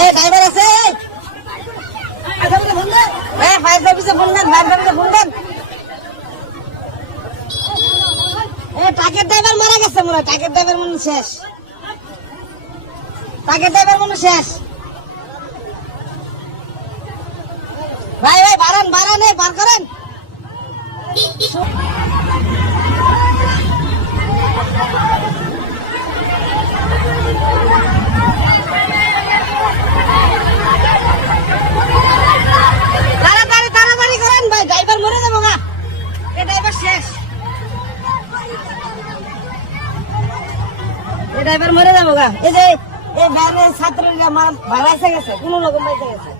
এই ড্রাইভার আছে ফায়ার সার্ভিসে ফোন দেন, ফায়ার সার্ভিসে ফোন দেন। ট্রাকের ড্রাইভার মারা গেছে মনে হয়, ট্রাকের ড্রাইভার মনে শেষ, ট্রাকের ড্রাইভার মনে শেষ। ভাই ভাই বাড়ান বাড়ান, বার করেন। তাড়াতাড়ি তাড়াতাড়ি করেন ভাই, ড্রাইভার মরে যাবো না, এ ড্রাইভার শেষ, এ ড্রাইভার মরে যাবো গা। এই যে এই ভ্যানের ছাত্রীরা ভাড়াইছে গেছে, কোনো রকম বাইসে গেছে।